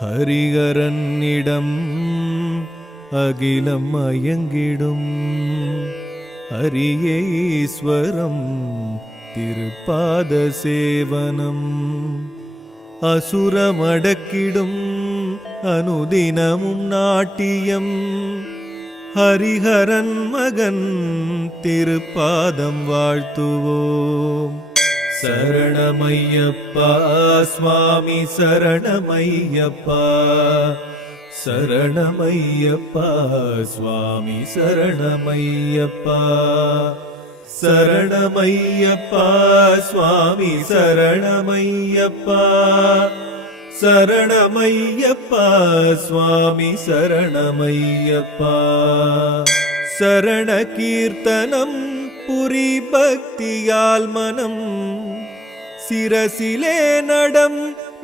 ஹரிஹரனிடம் அகிலம் மயங்கிடும் ஹரியேஸ்வரம் திருப்பாத சேவனம் அசுரமடக்கிடும் அனுதினமும் நாட்டியம் ஹரிஹரன் மகன் திருப்பாதம் வாழ்த்துவோம். சரணமையப்பா சுவாமி சரணமையப்பா, சரணமையப்பா சுவாமி சரணமையப்பா, சரணமையப்பா சுவாமி சரணமையப்பா, சரணமையப்பா சுவாமி சரணமையப்பா. சரண கீர்த்தனம் புரி பக்தியால் மனம் சிரசிலே நடம்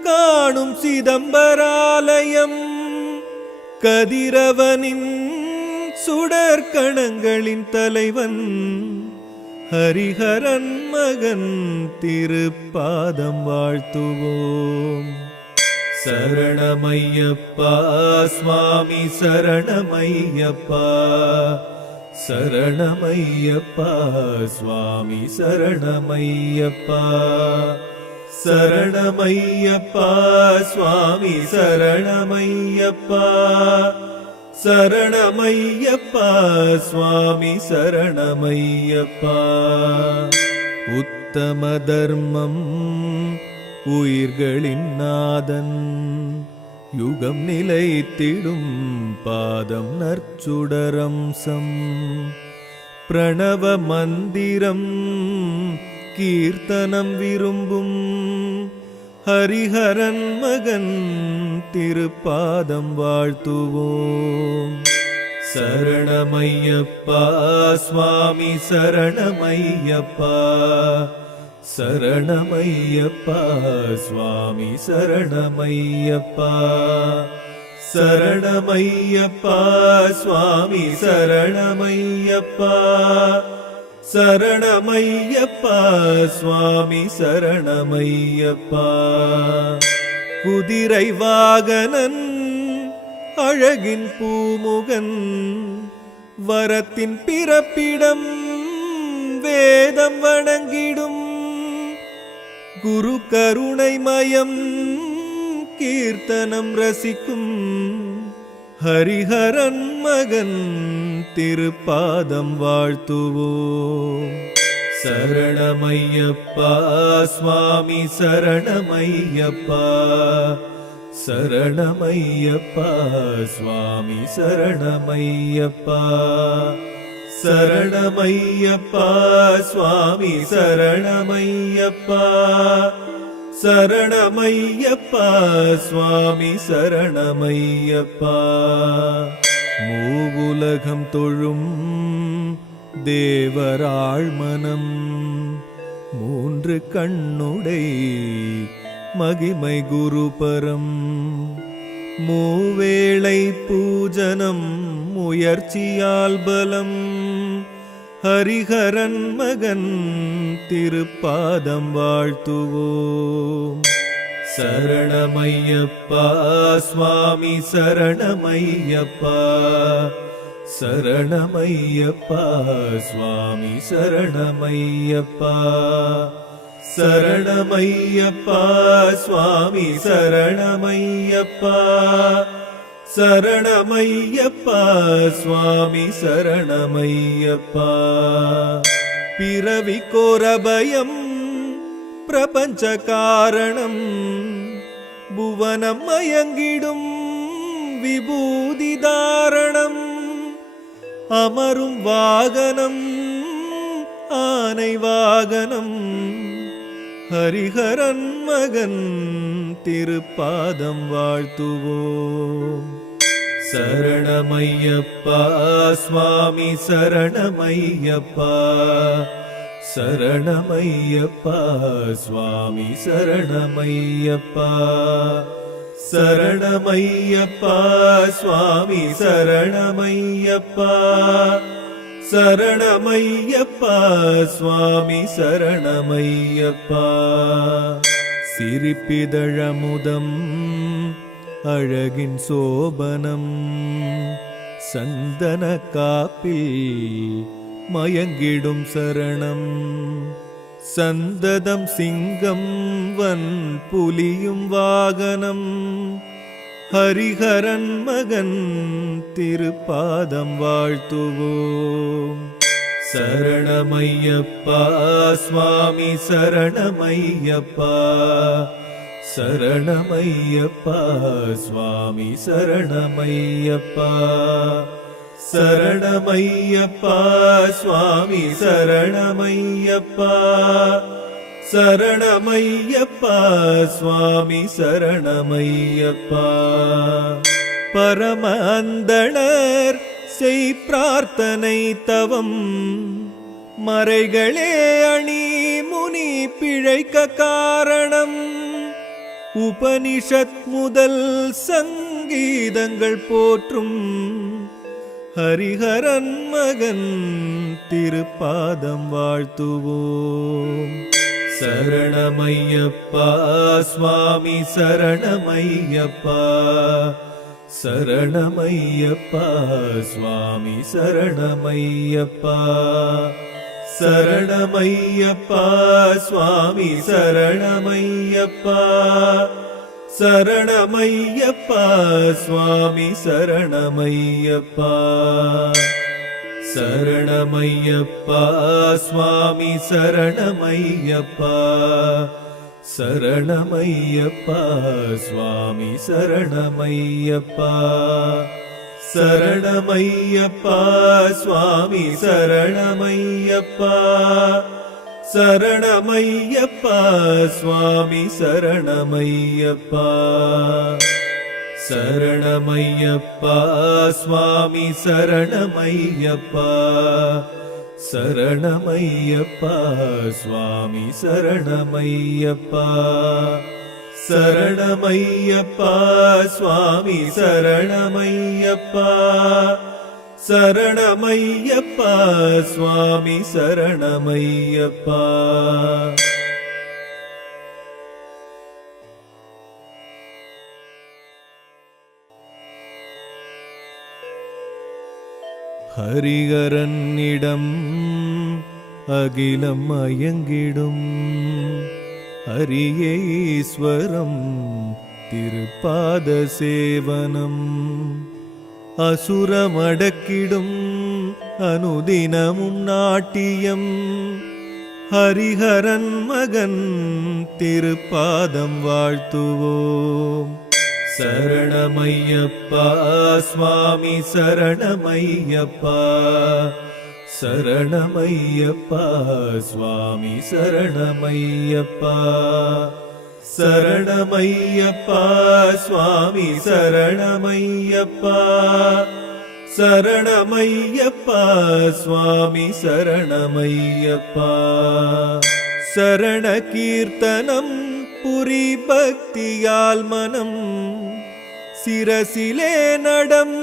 காணும் சிதம்பராலயம் கதிரவனின் சுடற்கணங்களின் தலைவன் ஹரிஹரன் மகன் திருப்பாதம் வாழ்த்துவோம். சரணமையப்பா சுவாமி சரணமையப்பா, சரணமையப்பா சுவாமி சரணமையப்பா, சரணமையப்பா சுவாமி சரணமையப்பா, சரணமையப்பா சுவாமி சரணமையப்பா. உத்தம தர்மம் உயிர்களின் நாதன் யுகம் நிலைத்திடும் பாதம் நற்சுடரம்சம் பிரணவ மந்திரம் கீர்த்தனம் விரும்பும் ஹரிஹரன் மகன் திருப்பாதம் வாழ்த்துவோம். சரணமையப்பா சுவாமி சரணமையப்பா, சரணமையப்பா சுவாமி சரணமையப்பா, சரணமையப்பா சுவாமி சரணமையப்பா, சரணமையப்பா சுவாமி சரணமையப்பா. குதிரை வாகனன் அழகின் பூமுகன் வரத்தின் பிறப்பிடம் வேதம் வணங்கிடும் குரு கருணை மயம் கீர்த்தனம் ரசிக்கும் ஹரிஹரன் மகன் திருப்பாதம் வாழ்த்துவோம். சரணமையப்பா சுவாமி சரணமையப்பா, சரணமையப்பா சுவாமி சரணமையப்பா, சரணமையப்பா சுவாமி சரணமையப்பா, சரணமையப்பா சுவாமி சரணமையப்பா. மூவுலகம் தொழும் தேவராழ்மனம் மூன்று கண்ணுடை மகிமை குருபரம் மூவேளை பூஜனம் முயற்சியால் பலம் ஹரிஹரன் மகன் திருப்பாதம் வாழ்த்துவோம். சரணமையப்பா சுவாமி சரணமையப்பா, சரணமையப்பா சுவாமி சரணமையப்பா, சரணமையப்பா சுவாமி சரணமையப்பா, சரணமையப்பா சுவாமி சரணமையப்பா. பிறவி கோரபயம் பிரபஞ்ச காரணம் புவனம் மயங்கிடும் விபூதி தாரணம் அமரும் வாகனம் ஆனை வாகனம் ஹரிஹரன் மகன் திருப்பாதம் வாழ்த்துவோம். சரணமையப்பா சுவாமி சரணமையப்பா, சரணமையப்பா சுவாமி சரணமையப்பா, சரணமையப்பா சுவாமி சரணமையப்பா, சரணமையப்பா சுவாமி சரணமையப்பா. சிரிப்பிதழமுதம் அழகின் சோபனம் சந்தன காப்பில் மயங்கிடும் சரணம் சந்ததம் சிங்கம் வன் புலியும் வாகனம் ஹரிஹரன் மகன் திருப்பாதம் வாழ்த்துவோம். சரணமையப்பா சுவாமி சரணமையப்பா சரணமையப்பா சுவாமி சரணமையப்பா சரணமையப்பா சுவாமி சரணமையப்பா சரணமையப்பா சுவாமி சரணமையப்பா. பரம அந்தணர் செய் பிரார்த்தனை தவம் மறைகளே அணி முனி பிழைக்க காரணம் உபனிஷத் முதல் சங்கீதங்கள் போற்றும் ஹரிஹரன் மகன் திருப்பாதம் வாழ்த்துவோம். சரணமையப்பா சுவாமி சரணமையப்பா சரணமையப்பா சுவாமி சரணமையப்பா சரணமையப்பா சுவாமி சரணமையப்பா சரணமையப்பா சுவாமி சரணமையப்பா சரணமையப்பா சுவாமி சரணமையப்பா சரணமையப்பா சுவாமி சரணமையப்பா சரணமையப்பா சுவாமி சரணமையப்பா சரணமையப்பா சுவாமி சரணமையப்பா சரணமையப்பா சுவாமி சரணமையப்பா சரணமையப்பா சுவாமி சரணமையப்பா சரணமையப்பா சுவாமி சரணமையப்பா சரணமையப்பா சுவாமி சரணமையப்பா. ஹரிஹரனிடம் அகிலம் மயங்கிடும் ஹரியேஸ்வரம் திருப்பாத சேவனம் அசுரமடக்கிடும் அனுதினமும் நாட்டியம் ஹரிஹரன் மகன் திருப்பாதம் வாழ்த்துவோம். சரணமையப்பா சுவாமி சரணமையப்பா சரணமையப்பா சுவாமி சரணமையப்பா சரணமையப்பா சுவாமி சரணமையப்பா சரணமையப்பா சுவாமி சரணமையப்பா. சரண கீர்த்தனம் புரி பக்தியால் மனம் சிரசிலே நடம்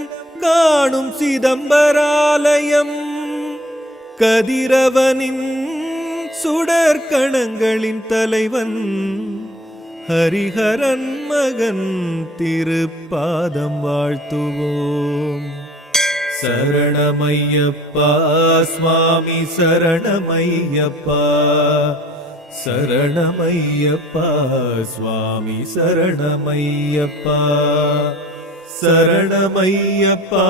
காணும் சிதம்பராலயம் கதிரவனின் சுடற்கணங்களின் தலைவன் ஹரிஹரன் மகன் திருப்பாதம் வாழ்த்துவோம். சரணமையப்பா சுவாமி சரணமையப்பா சரணமையப்பா சுவாமி சரணமையப்பா சரணமையப்பா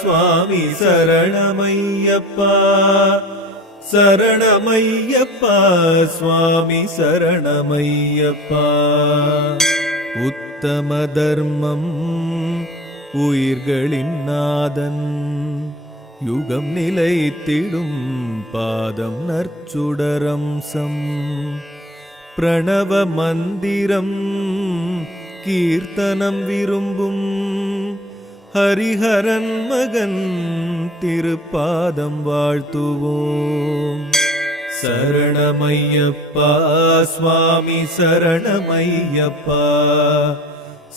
சுவாமி சரணமையப்பா சரணமையப்பா சுவாமி சரணமையப்பா. உத்தம தர்மம் உயிர்களின் நாதன் யுகம் நிலைத்திடும் பாதம் நற்சுடரம்சம் பிரணவ மந்திரம் கீர்த்தனம் விரும்பும் ஹரிஹரன் மகன் திருப்பாதம் வாழ்த்துவோம். சரணமையப்பா சுவாமி சரணமையப்பா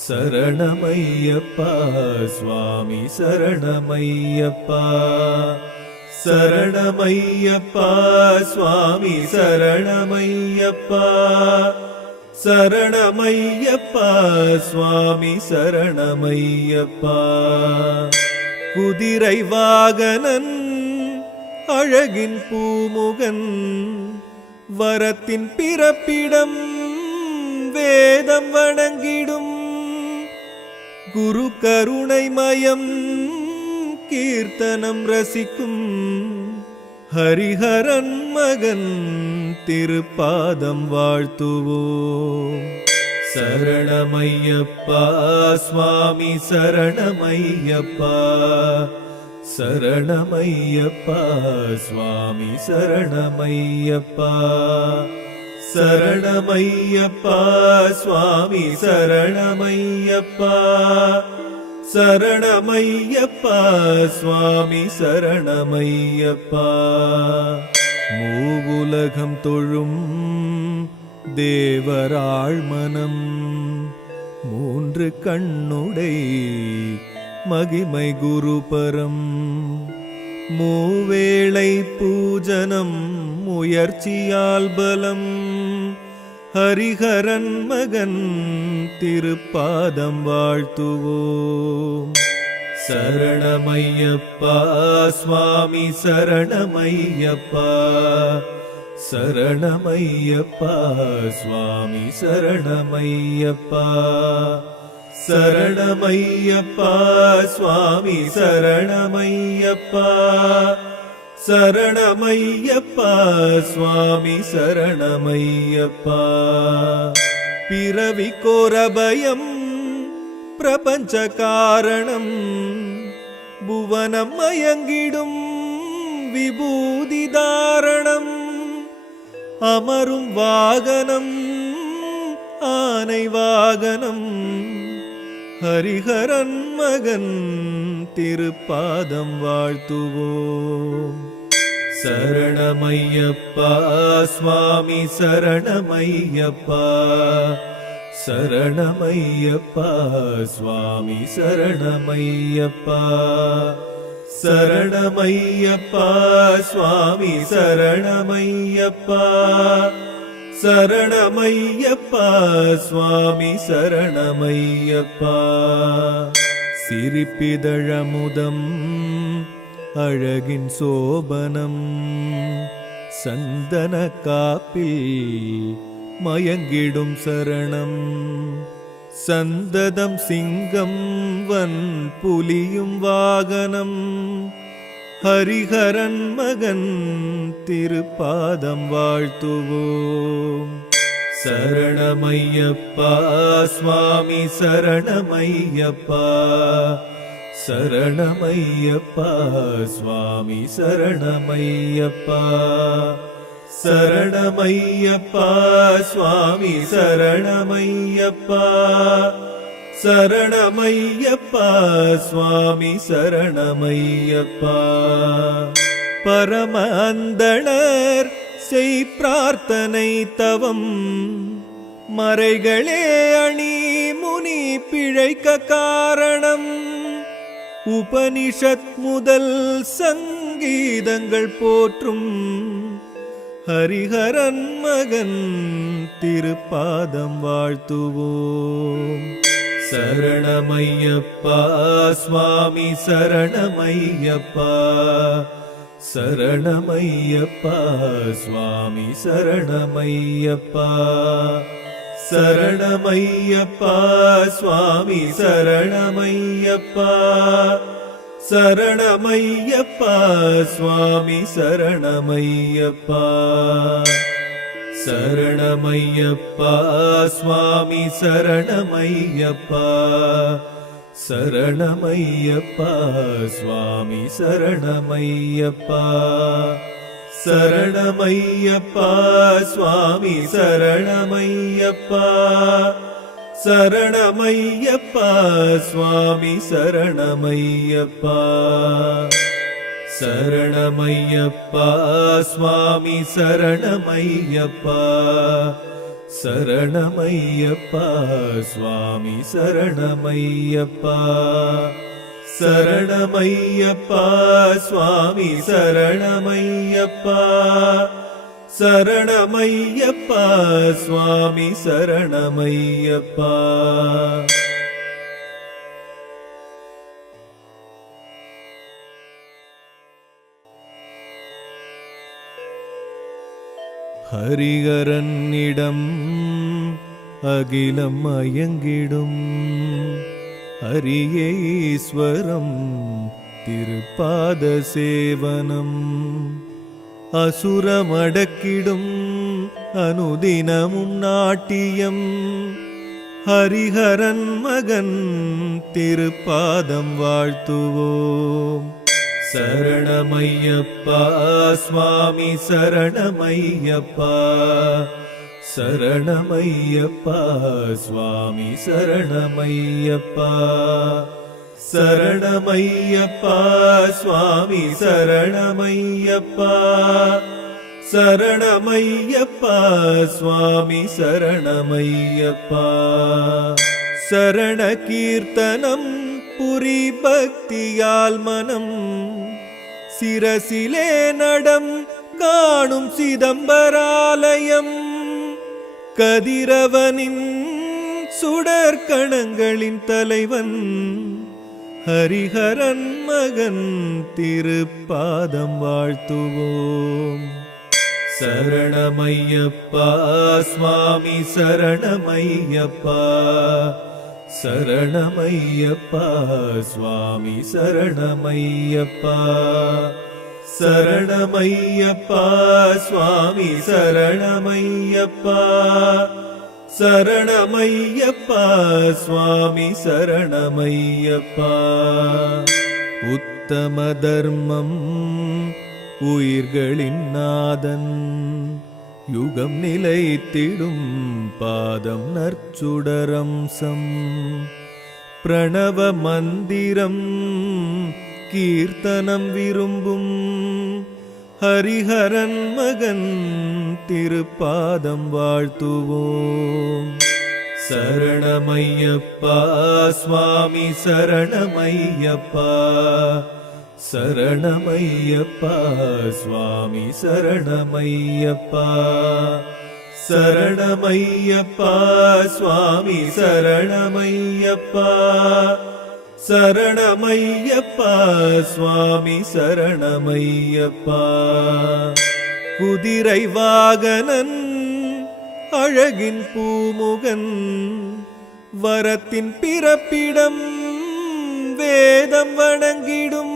சரணமையப்பா சுவாமி சரணமையப்பா சரணமையப்பா சுவாமி சரணமையப்பா சரணமையப்பா சுவாமி சரணமையப்பா. குதிரை வாகனன் அழகின் பூமுகன் வரத்தின் பிறப்பிடம் வேதம் வணங்கிடும் குரு கருணைமயம் கீர்த்தனம் ரசிக்கும் ஹரிஹரன் மகன் திருப்பாதம் வாழ்த்துவோம். சரணமையப்பா சுவாமி சரணமையப்பா. சரணமையப்பா சுவாமி சரணமையப்பா. சரணமையப்பா சுவாமி சரணமையப்பா. சரணமையப்பா சுவாமி சரணமையப்பா. மூவுலகம் தொழும் தேவராள் மனம் மூன்று கண்ணுடை மகிமை குருபரம். மூவேளை பூஜனம் முயற்சியால் பலம் ஹரிஹரன் மகன் திருப்பாதம் வாழ்த்துவோம். சரணமையப்பா சுவாமி சரணமையப்பா. சரணமையப்பா சுவாமி சரணமையப்பா. சரணமையப்பா சுவாமி சரணமையப்பா. சரணமையப்பா சுவாமி சரணமையப்பா. பிறவி கோரபயம் பிரபஞ்ச காரணம் புவனம் மயங்கிடும் விபூதி தாரணம். அமரும் வாகனம் ஆனை வாகனம் ஹரிஹரன் மகன் திருப்பாதம் வாழ்த்துவோம். சரணமையப்பா சுவாமி சரணமையப்பா. சரணமையப்பா சுவாமி சரணமையப்பா. சரணமையப்பா சுவாமி சரணமையப்பா. சரணமையப்பா சுவாமி சரணமையப்பா. சிரிப்பிதழமுதம் அழகின் சோபனம் சந்தன காப்பில் மயங்கிடும் சரணம். சந்ததம் சிங்கம் வன் புலியும் வாகனம் ஹரிஹரன் மகன் திருப்பாதம் வாழ்த்துவோம். சரணமையப்பா சுவாமி சரணமையப்பா. சரணமையப்பா சுவாமி சரணமையப்பா. சரணமையப்பா சுவாமி சரணமையப்பா. சரணமையப்பா சுவாமி சரணமையப்பா. பரம அந்தணர் செய் பிரார்த்தனை தவம் மறைகளே அணி முனி பிழைக்க காரணம். உபனிஷத் முதல் சங்கீதங்கள் போற்றும் ஹரிஹரன் மகன் திருப்பாதம் வாழ்த்துவோம். சரணமையப்பா சுவாமி சரணமையப்பா. சரணமையப்பா சுவாமி சரணமையப்பா. சரணமையப்பா சுவாமி சரணமையப்பா. சரணமையப்பா சுவாமி சரணமையப்பா. சரணமையப்பா சுவாமி சரணமையப்பா. சரணமையப்பா சுவாமி சரணமையப்பா. சரணமையப்பா சுவாமி சரணமையப்பா. சரணமையப்பா சுவாமி சரணமையப்பா. சரணமையப்பா சுவாமி சரணமையப்பா. சரணமையப்பா சுவாமி சரணமையப்பா. சரணமையப்பா சுவாமி சரணமையப்பா. சரணமையப்பா சரணமையப்பா சுவாமி சரணமையப்பா. ஹரிஹரனிடம் அகிலம் மயங்கிடும் ஹரியேஸ்வரம் திருப்பாத சேவனம் அசுரமடக்கிடும் அனுதினமும் நாட்டியம் ஹரிஹரன் மகன் திருப்பாதம் வாழ்த்துவோம். சரணமையப்பா சுவாமி சரணமையப்பா சரணமையப்பா சுவாமி சரணமையப்பா சரணமையப்பா சுவாமி சரணமையப்பா சரணமையப்பா சுவாமி சரணமையப்பா. சரண கீர்த்தனம் புரி பக்தியால் மனம் சிரசிலே நடம் காணும் சிதம்பராலயம் கதிரவனின் சுடற்கணங்களின் தலைவன் ஹரிஹரன் மகன் திருப்பாதம் வாழ்த்துவோம். சரணமையப்பா சுவாமி சரணமையப்பா சரணமையப்பா சுவாமி சரணமையப்பா சரணமையப்பா சுவாமி சரணமையப்பா சரணமையப்பா சுவாமி சரணமையப்பா. உத்தம தர்மம் உயிர்களின் நாதன் யுகம் நிலைத்திடும் பாதம் நற்சுடரம்சம் பிரணவ மந்திரம் கீர்த்தனம் விரும்பும் ஹரிஹரன் மகன் திருப்பாதம் வாழ்த்துவோம். சரணமையப்பா சுவாமி சரணமையப்பா சரணமையப்பா சுவாமி சரணமையப்பா சரணமையப்பா சுவாமி சரணமையப்பா சரணமையப்பா சுவாமி சரணமையப்பா. குதிரை வாகனன் அழகின் பூமுகன் வரத்தின் பிறப்பிடம் வேதம் வணங்கிடும்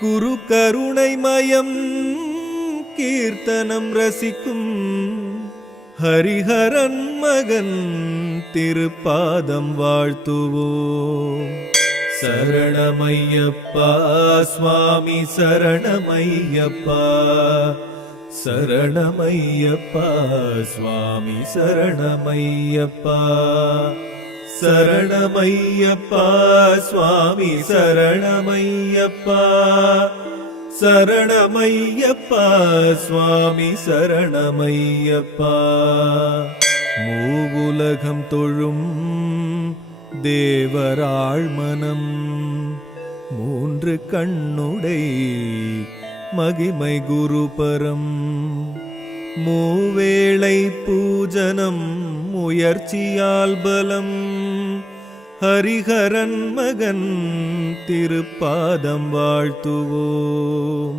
குரு கருணை மயம் கீர்த்தனம் ரசிக்கும் ஹரிஹரன் மகன் திருப்பாதம் வாழ்த்துவோம். சரணமையப்பா சுவாமி சரணமையப்பா சரணமையப்பா சுவாமி சரணமையப்பா சரணமையப்பா சுவாமி சரணமையப்பா சரணமையப்பா சுவாமி சரணமையப்பா. மூவுலகம் தொழும் தேவராழ்மனம் மூன்று கண்ணுடை மகிமை குருபரம் மூவேளை பூஜனம் முயற்சியால் பலம் ஹரிஹரன் மகன் திருப்பாதம் வாழ்த்துவோம்.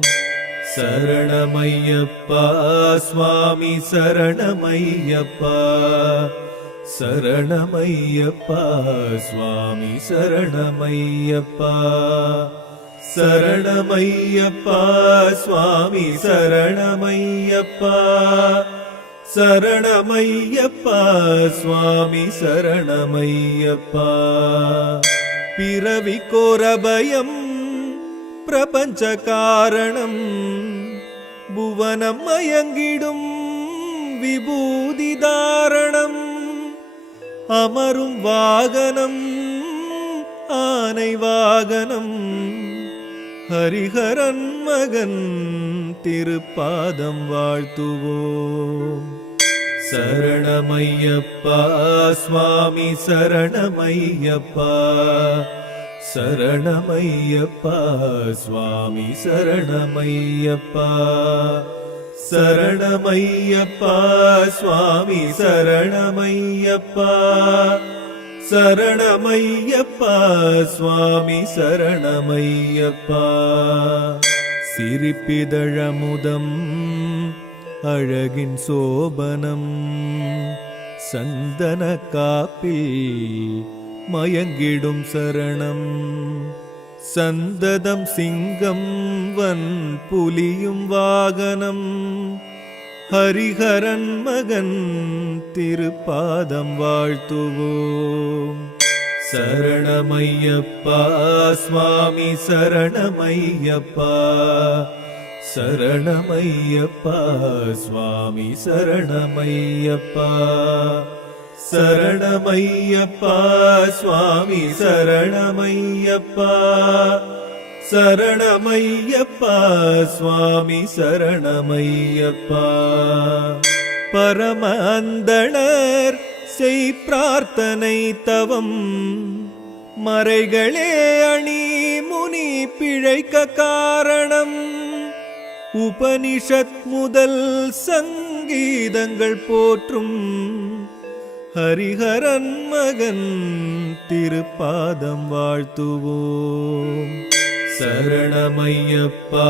சரணமையப்பா சுவாமி சரணமையப்பா சரணமையப்பா சுவாமி சரணமையப்பா சரணமையப்பா சுவாமி சரணமையப்பா சரணமையப்பா சுவாமி சரணமையப்பா. பிறவி கோரபயம் பிரபஞ்ச காரணம் புவனம் மயங்கிடும் விபூதி தாரணம் அமரும் வாகனம் ஆனை வாகனம் ஹரிஹரன் மகன் திருப்பாதம் வாழ்த்துவோம். சரணமையப்பா சுவாமி சரணமையப்பா சரணமையப்பா சுவாமி சரணமையப்பா சரணமையப்பா சுவாமி சரணமையப்பா சரணமையப்பா சுவாமி சரணமையப்பா சிரிப்பிதழமுதம் அழகின் சோபனம் சந்தன காப்பில் மயங்கிடும் சரணம் சந்ததம் சிங்கம் வன் புலியும் வாகனம் ஹரிஹரன் மகன் திருப்பாதம் வாழ்த்துவோம் சரணமையப்பா சுவாமி சரணமையப்பா சரணமையப்பா சுவாமி சரணமையப்பா சரணமையப்பா சுவாமி சரணமையப்பா சரணமையப்பா சுவாமி சரணமையப்பா பரம அந்தணர் செய் பிரார்த்தனை தவம் மறைகளே அணி முனி பிழைக்க காரணம் உபனிஷத் முதல் சங்கீதங்கள் போற்றும் ஹரிஹரன் மகன் திருப்பாதம் வாழ்த்துவோம் சரணமையப்பா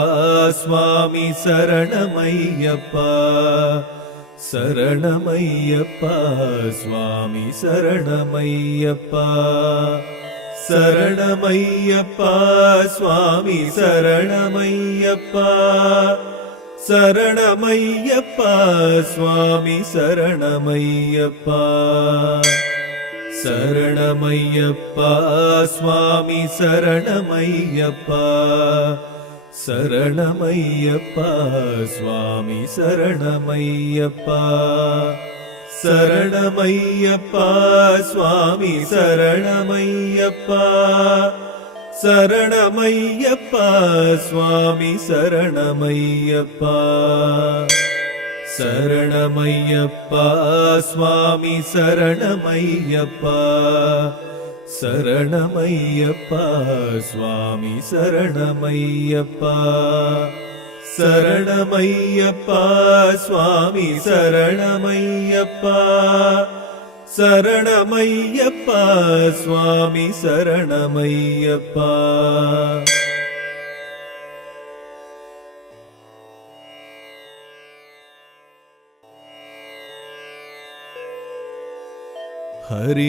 சுவாமி சரணமையப்பா சரணமையப்பா சுவாமி சரணமையப்பா சரணமையப்பா சுவாமி சரணமையப்பா சரணமையப்பா சுவாமி சரணமையப்பா சரணமையப்பா சுவாமி சரணமையப்பா சரணமையப்பா சுவாமி சரணமையப்பா சரணமையப்பா சுவாமி சரணமையப்பா சரணமையப்பா சுவாமி சரணமையப்பா சரணமையப்பா சுவாமி சரணமையப்பா சரணமையப்பா சுவாமி சரணமையப்பா சரணமையப்பா சுவாமி சரணமையப்பா சரணமையப்பா சுவாமி சரணமையப்பா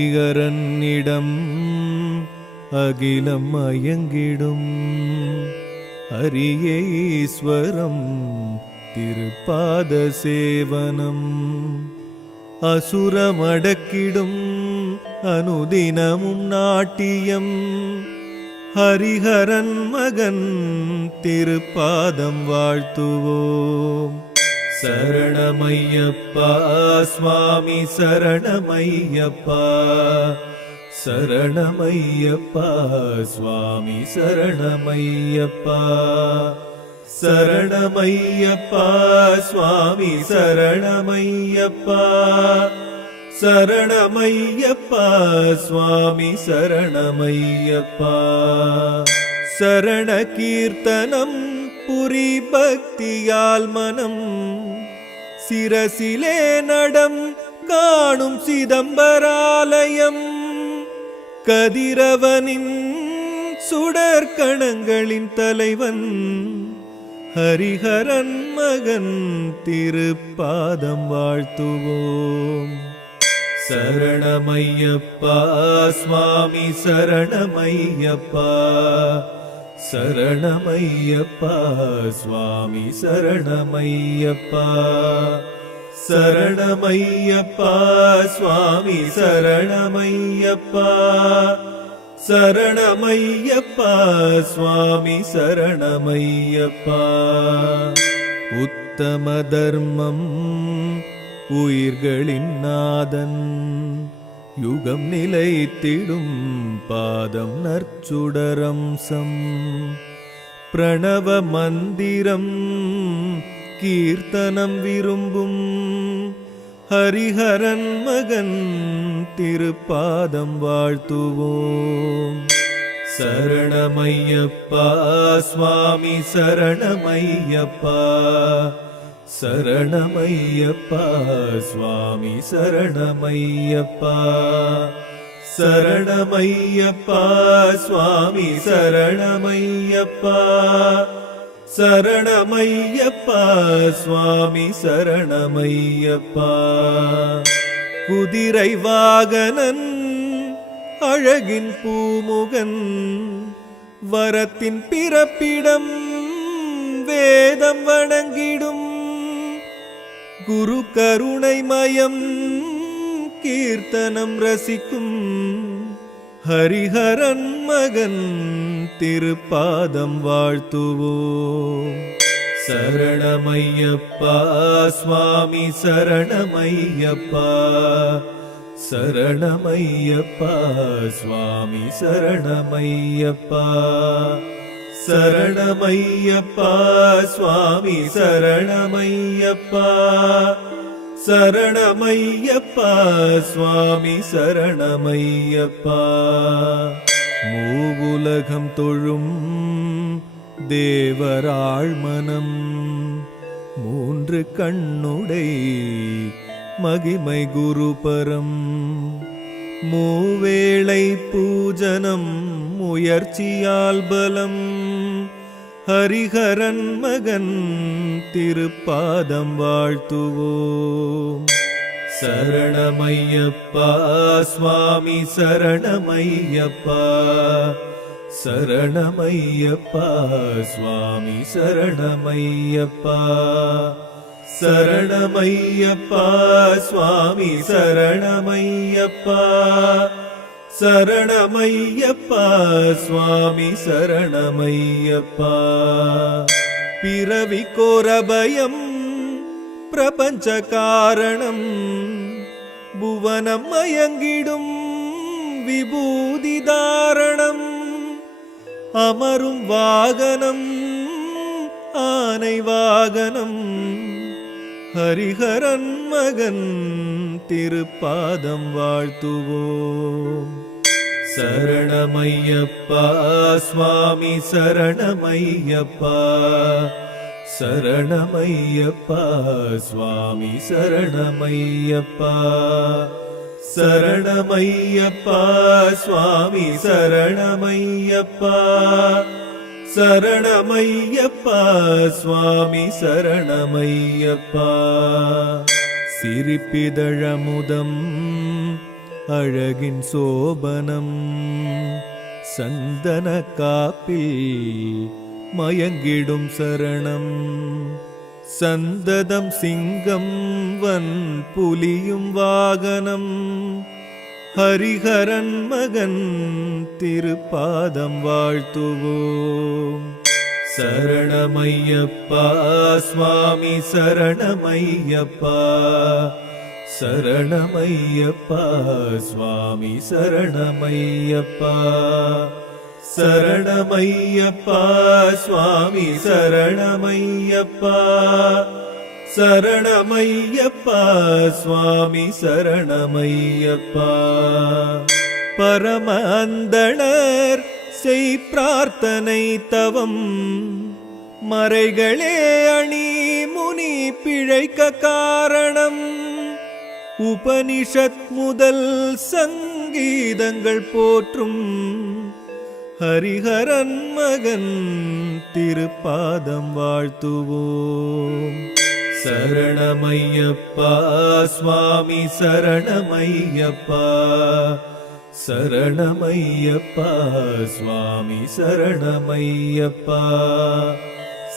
ஹரிஹரனிடம் அகிலம் மயங்கிடும் ஹரியேஸ்வரம் திருப்பாத சேவனம் அசுரமடக்கிடும் அனுதினமும் நாட்டியம் ஹரிஹரன் மகன் திருப்பாதம் வாழ்த்துவோம் சரணமையப்பா சுவாமி சரணமையப்பா சரணமையப்பா சுவாமி சரணமையப்பா சரணமையப்பா சுவாமி சரணமையப்பா சரணமையப்பா சுவாமி சரணமையப்பா சரண கீர்த்தனம் புரி பக்தியால் மனம் சிரசிலே நடம் காணும் சிதம்பராலயம் கதிரவனின் சுடற்கணங்களின் தலைவன் ஹரிஹரன் மகன் திருப்பாதம் வாழ்த்துவோம் சரணமையப்பா சுவாமி சரணமையப்பா சரணமையப்பா சுவாமி சரணமையப்பா சரணமையப்பா சுவாமி சரணமையப்பா சரணமையப்பா சுவாமி சரணமையப்பா உத்தம தர்மம் உயிர்களின் நாதன் யுகம் நிலைத்திடும் பாதம் நற்சுடரம்சம் பிரணவ மந்திரம் கீர்த்தனம் விரும்பும் ஹரிஹரன் மகன் திருப்பாதம் வாழ்த்துவோம் சரணமையப்பா சுவாமி சரணமையப்பா சரணமையப்பா சுவாமி சரணமையப்பா சரணமையப்பா சுவாமி சரணமையப்பா சரணமையப்பா சுவாமி சரணமையப்பா குதிரை வாகனன் அழகின் பூமுகன் வரத்தின் பிறப்பிடம் வேதம் வணங்கிடும் குரு கருணைமயம் கீர்த்தனம் ரசிக்கும் ஹரிஹரன் மகன் திருப்பாதம் வாழ்த்துவோம் சரணமையப்பா சுவாமி சரணமையப்பா சரணமையப்பா சுவாமி சரணமையப்பா சரணமையப்பா சுவாமி சரணமையப்பா சரணமையப்பா சுவாமி சரணமையப்பா மூவுலகம் தொழும் தேவராள் மனம் மூன்று கண்ணுடை மகிமை குருபரம் மூவேளை பூஜனம் முயற்சியால் பலம் ஹரிஹரன் மகன் திருப்பாதம் வாழ்த்துவோம் சரணமையப்பா சுவாமி சரணமையப்பா சரணமையப்பா சுவாமி சரணமையப்பா சரணமையப்பா சுவாமி சரணமையப்பா சரணமையப்பா சுவாமி சரணமையப்பா பிறவி கோரபயம் பிரபஞ்ச காரணம் புவனம் மயங்கிடும் விபூதி தாரணம் அமரும் வாகனம் ஆனை வாகனம் ஹரிஹரன் மகன் திருப்பாதம் வாழ்த்துவோம் சரணமையப்பா சுவாமி சரணமையப்பா சரணமையப்பா சுவாமி சரணமையப்பா சரணமையப்பா சுவாமி சரணமையப்பா சரணமையப்பா சுவாமி சரணமையப்பா சிரிப்பிதழமுதம் அழகின் சோபனம் சந்தன காப்பில் மயங்கிடும் சரணம் சந்ததம் சிங்கம் வன் புலியும் வாகனம் ஹரிஹரன் மகன் திருப்பாதம் வாழ்த்துவோம் சரணமையப்பா சுவாமி சரணமையப்பா சரணமையப்பா சுவாமி சரணமையப்பா சரணமையப்பா சுவாமி சரணமையப்பா சரணமையப்பா சுவாமி சரணமையப்பா பரம அந்தணர் செய் பிரார்த்தனை தவம் மறைகளே அணி முனி பிழைக்க காரணம் உபனிஷத் முதல் சங்கீதங்கள் போற்றும் ஹரிஹரன் மகன் திருப்பாதம் வாழ்த்துவோம் சரணமையப்பா சுவாமி சரணமையப்பா சரணமையப்பா சுவாமி சரணமையப்பா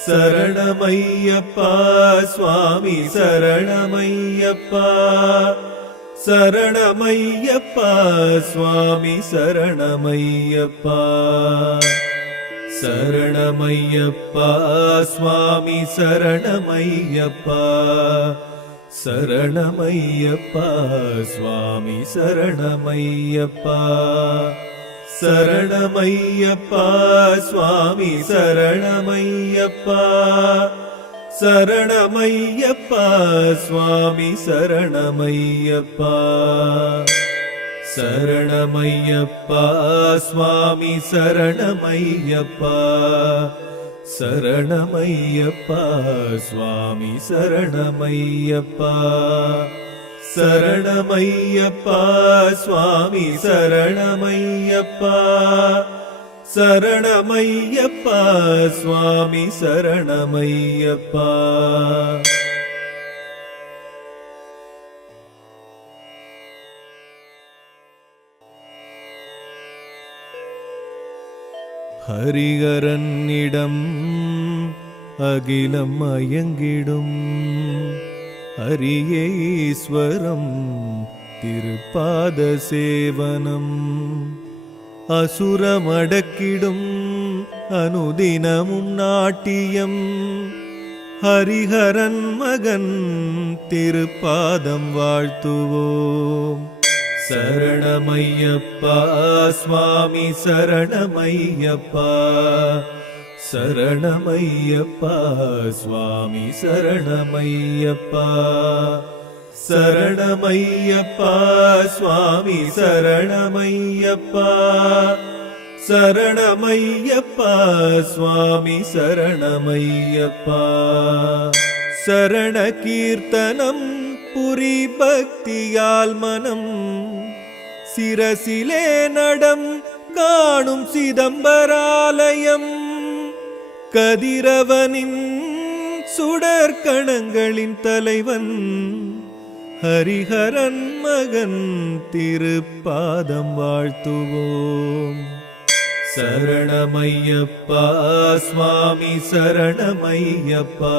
சரணமையப்பா சுவாமி சரணமையப்பா சரணமையப்பா சுவாமி சரணமையப்பா சரணமையப்பா சுவாமி சரணமையப்பா சரணமையப்பா சுவாமி சரணமையப்பா சரணமையப்பா சுவாமி சரணமையப்பா சரணமையப்பா சுவாமி சரணமையப்பா சரணமையப்பா சுவாமி சரணமையப்பா சரணமையப்பா சுவாமி சரணமையப்பா சரணமையப்பா சுவாமி சரணமையப்பா சரணமையப்பா சுவாமி சரணமையப்பா ஹரிஹரனிடம் அகிலம் மயங்கிடும் ஹரியேஸ்வரம் திருப்பாத சேவனம் அசுரமடக்கிடும் அனுதினமும் நாட்டியம் ஹரிஹரன் மகன் திருப்பாதம் வாழ்த்துவோம் சரணமையப்பா சுவாமி சரணமையப்பா சரணமையப்பா சுவாமி சரணமையப்பா சரணமையப்பா சுவாமி சரணமையப்பா சரணமையப்பா சுவாமி சரணமையப்பா சரண கீர்த்தனம் புரி பக்தியால் மனம் சிரசிலே நடம் காணும் சிதம்பராலயம் கதிரவனின் சுடற்கணங்களின் தலைவன் ஹரிஹரன் மகன் திருப்பாதம் வாழ்த்துவோம் சரணமையப்பா சுவாமி சரணமையப்பா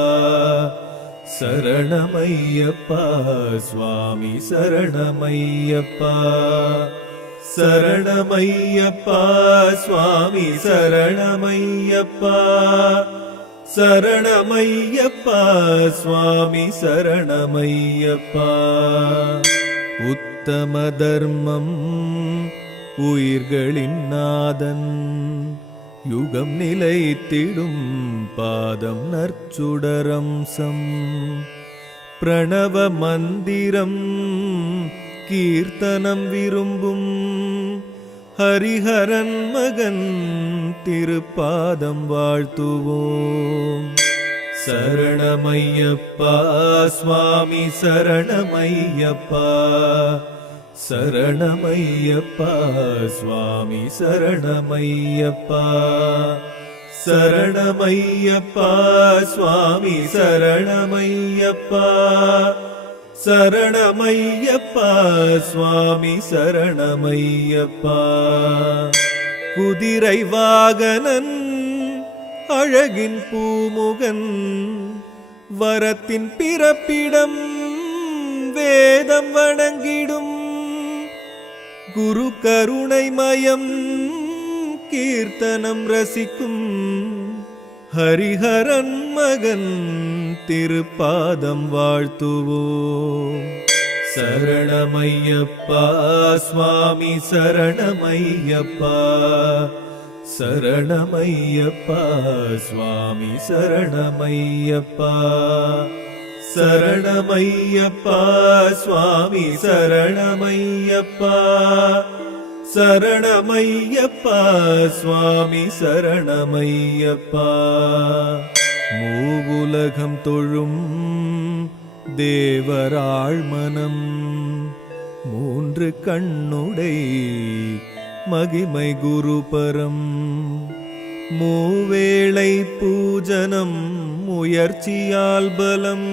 சரணமையப்பா சுவாமி சரணமையப்பா சரணமையப்பா சுவாமி சரணமையப்பா சரணமையப்பா சுவாமி சரணமையப்பா உத்தம தர்மம் உயிர்களின் நாதன் யுகம் நிலைத்திடும் பாதம் நற்சுடரம்சம் பிரணவ மந்திரம் கீர்த்தனம் விரும்பும் ஹரிஹரன் மகன் திருப்பாதம் வாழ்த்துவோம் சரணமையப்பா சுவாமி சரணமையப்பா சரணமையப்பா சுவாமி சரணமையப்பா சரணமையப்பா சுவாமி சரணமையப்பா சரணமையப்பா சுவாமி சரணமையப்பா குதிரை வாகனன் அழகின் பூமுகன் வரத்தின் பிறப்பிடம் வேதம் வணங்கிடும் குரு கருணை மயம் கீர்த்தனம் ரசிக்கும் ஹரிஹரன் மகன் திருப்பாதம் வாழ்த்துவோம் சரணமையப்பா சுவாமி சரணமையப்பா சரணமையப்பா சுவாமி சரணமையப்பா சரணமையப்பா சுவாமி சரணமையப்பா சரணமையப்பா சுவாமி சரணமையப்பா மூவுலகம் தொழும் தேவராள் மனம் மூன்று கண்ணுடை மகிமை குருபரம் மூவேளை பூஜனம் முயற்சியால் பலம்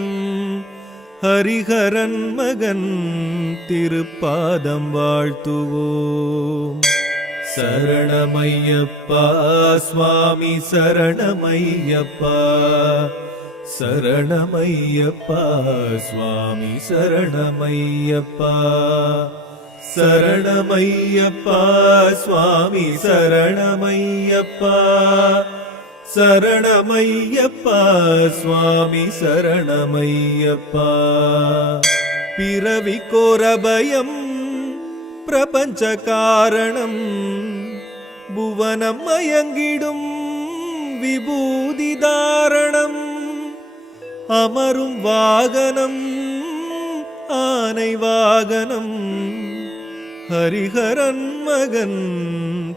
ஹரிஹரன் மகன் திருப்பாதம் வாழ்த்துவோம் சரணமையப்பா சுவாமி சரணமையப்பா சரணமையப்பா சுவாமி சரணமையப்பா சரணமையப்பா சுவாமி சரணமையப்பா சரணமையப்பா சுவாமி சரணமையப்பா பிறவி கோரபயம் பிரபஞ்ச காரணம் புவனம் மயங்கிடும் விபூதி தாரணம் அமரும் வாகனம் ஆனை வாகனம் ஹரிஹரன் மகன்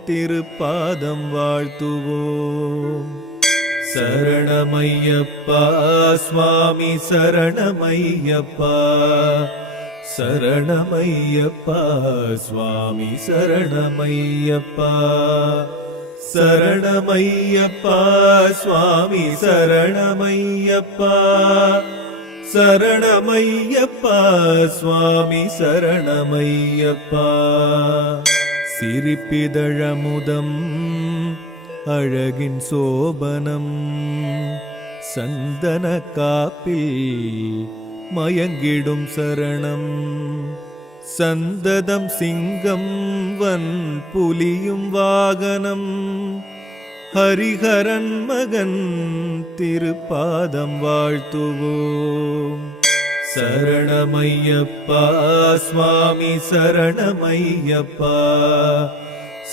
திருப்பாதம் வாழ்த்துவோம் சரணமையப்பா சுவாமி சரணமையப்பா சரணமையப்பா சுவாமி சரணமையப்பா சரணமையப்பா சுவாமி சரணமையப்பா சரணமையப்பா சுவாமி சரணமையப்பா சிரிப்பிதழமுதம் அழகின் சோபனம் சந்தன காப்பில் மயங்கிடும் சரணம் சந்ததம் சிங்கம் வன் புலியும் வாகனம் ஹரிஹரன் மகன் திருப்பாதம் வாழ்த்துவோம் சரணமையப்பா சுவாமி சரணமையப்பா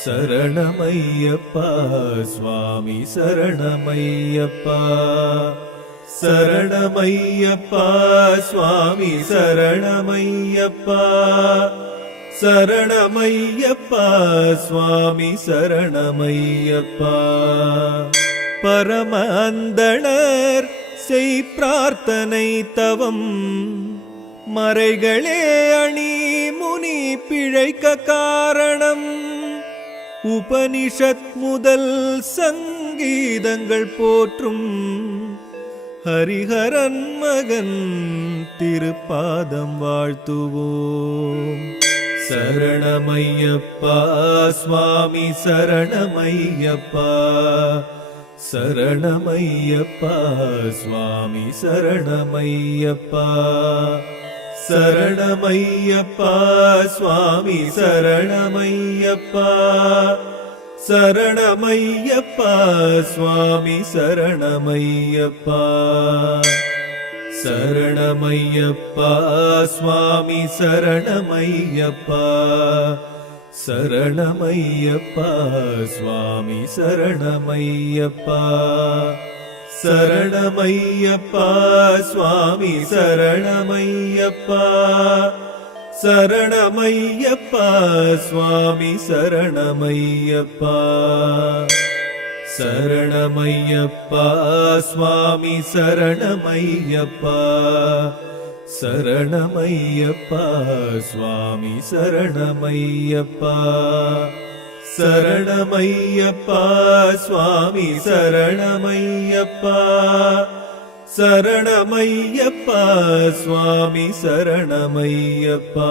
சரணமையப்பா சுவாமி சரணமையப்பா சரணமையப்பா சுவாமி சரணமையப்பா சரணமையப்பா சுவாமி சரணமையப்பா பரம அந்தணர் செய் பிரார்த்தனை தவம் மறைகளே அணி முனி பிழைக்க காரணம் உபனிஷத் முதல் சங்கீதங்கள் போற்றும் ஹரிஹரன் மகன் திருப்பாதம் வாழ்த்துவோம் சரணமையப்பா சுவாமி சரணமையப்பா சரணமையப்பா சுவாமி சரணமையப்பா சரணமையப்பா சுவாமி சரணமையப்பா சரணமையப்பா சுவாமி சரணமையப்பா சரணமையப்பா சுவாமி சரணமையப்பா சரணமையப்பா சுவாமி சரணமையப்பா சரணமையப்பா சுவாமி சரணமையப்பா சரணமையப்பா சுவாமி சரணமையப்பா சரணமையப்பா சுவாமி சரணமையப்பா சரணமையப்பா சுவாமி சரணமையப்பா சரணமையப்பா சுவாமி சரணமையப்பா சரணமையப்பா சுவாமி சரணமையப்பா